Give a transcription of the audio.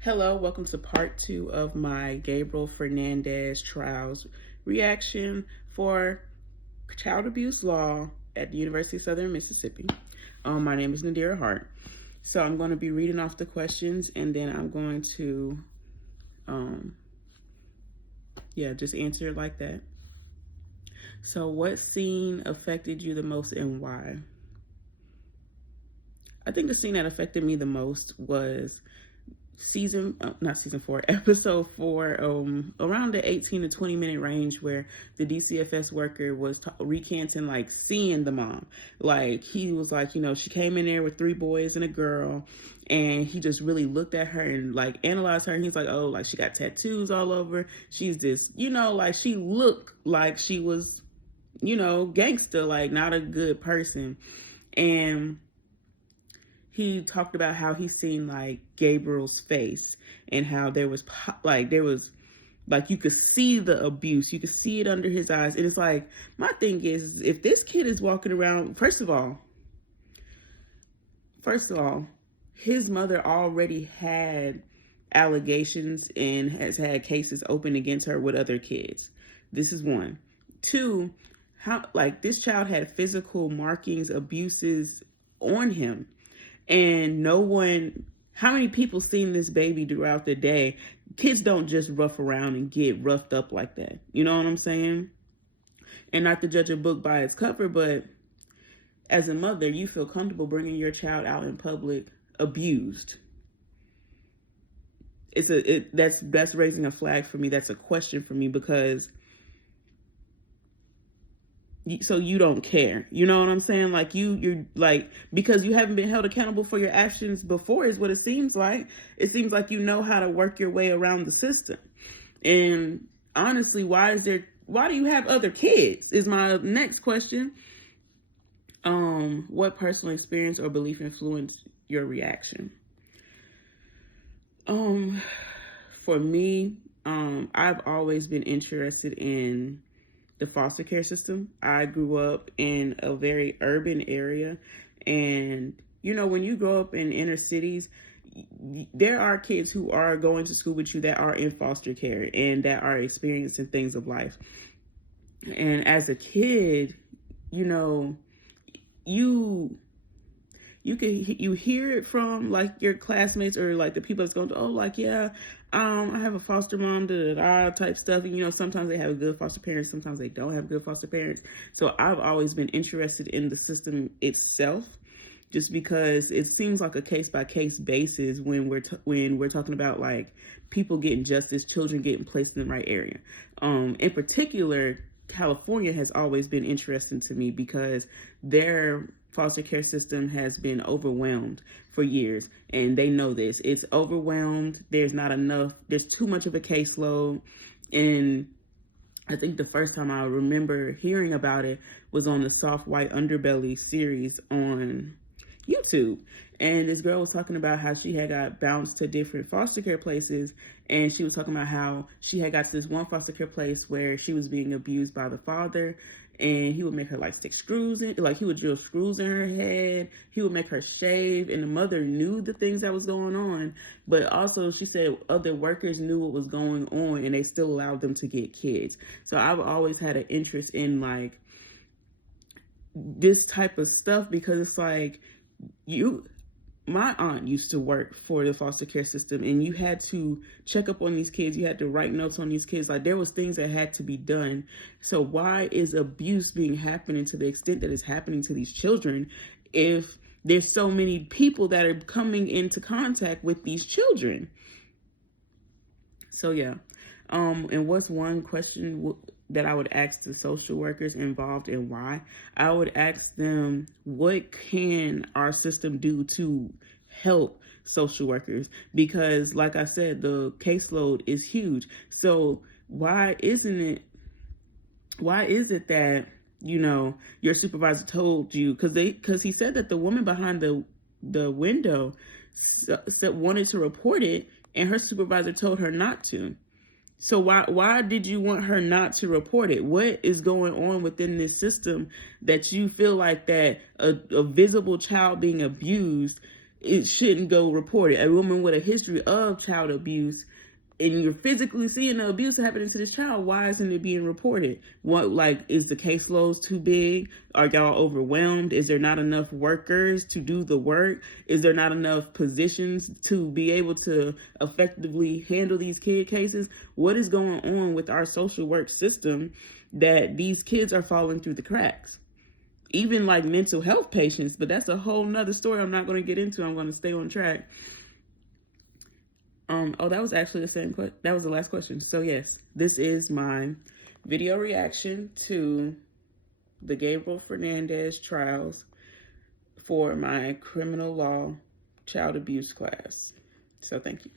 Hello, welcome to part two of my Gabriel Fernandez trials reaction for child abuse law at the University of Southern Mississippi. My name is Nadira Hart. So I'm going to be reading off the questions and then I'm going to, just answer it like that. So, what scene affected you the most and why? I think the scene that affected me the most was episode 4, around the 18 to 20 minute range, where the DCFS worker was recanting, like, seeing the mom. Like, he was like, she came in there with 3 boys and a girl, and he just really looked at her and, like, analyzed her, and he's like, oh, like, she got tattoos all over, she's this, like, she looked like she was, gangster, like, not a good person. And he talked about how he seen, like, Gabriel's face, and how there was like, you could see the abuse, you could see it under his eyes. And it's like, my thing is, if this kid is walking around, first of all, his mother already had allegations and has had cases open against her with other kids. This is one. Two, how, like, this child had physical markings, abuses on him. And how many people seen this baby throughout the day? Kids don't just rough around and get roughed up like that. You know what I'm saying? And not to judge a book by its cover, but as a mother, you feel comfortable bringing your child out in public abused. That's raising a flag for me. That's a question for me, because so you don't care, you know what I'm saying? Like, you're like, because you haven't been held accountable for your actions before, is what it seems like. It seems like you know how to work your way around the system. And honestly, why do you have other kids, is my next question. What personal experience or belief influenced your reaction? For me, I've always been interested in the foster care system. I grew up in a very urban area, and when you grow up in inner cities, there are kids who are going to school with you that are in foster care and that are experiencing things of life. And as a kid, you hear it from, like, your classmates or, like, the people that's going to, oh, like, yeah, I have a foster mom, type stuff. And, sometimes they have good foster parents, sometimes they don't have good foster parents. So I've always been interested in the system itself, just because it seems like a case by case basis when we're talking about, like, people getting justice, children getting placed in the right area. In particular, California has always been interesting to me because their foster care system has been overwhelmed for years, and they know this. It's overwhelmed. There's too much of a caseload. And I think the first time I remember hearing about it was on the Soft White Underbelly series on YouTube. And this girl was talking about how she had got bounced to different foster care places, and she was talking about how she had got to this one foster care place where she was being abused by the father, and he would make her, like, stick screws in, like, he would drill screws in her head, he would make her shave, and the mother knew the things that was going on, but also she said other workers knew what was going on, and they still allowed them to get kids. So I've always had an interest in, like, this type of stuff, because it's like, my aunt used to work for the foster care system, and you had to check up on these kids. You had to write notes on these kids. Like, there was things that had to be done. So why is abuse happening to the extent that it's happening to these children if there's so many people that are coming into contact with these children? So yeah. And what's one question that I would ask the social workers involved, and why? I would ask them, what can our system do to help social workers? Because, like I said, the caseload is huge. So why is it that, your supervisor told you, because he said that the woman behind the window wanted to report it, and her supervisor told her not to. So why did you want her not to report it? What is going on within this system that you feel like that a visible child being abused it shouldn't go reported. A woman with a history of child abuse, and you're physically seeing the abuse happening to this child, why isn't it being reported? What, like, is the caseloads too big? Are y'all overwhelmed? Is there not enough workers to do the work? Is there not enough positions to be able to effectively handle these kid cases? What is going on with our social work system that these kids are falling through the cracks? Even like mental health patients, but that's a whole nother story I'm not going to get into. I'm going to stay on track. Oh, that was actually the same question. That was the last question. So yes, this is my video reaction to the Gabriel Fernandez trials for my criminal law child abuse class. So thank you.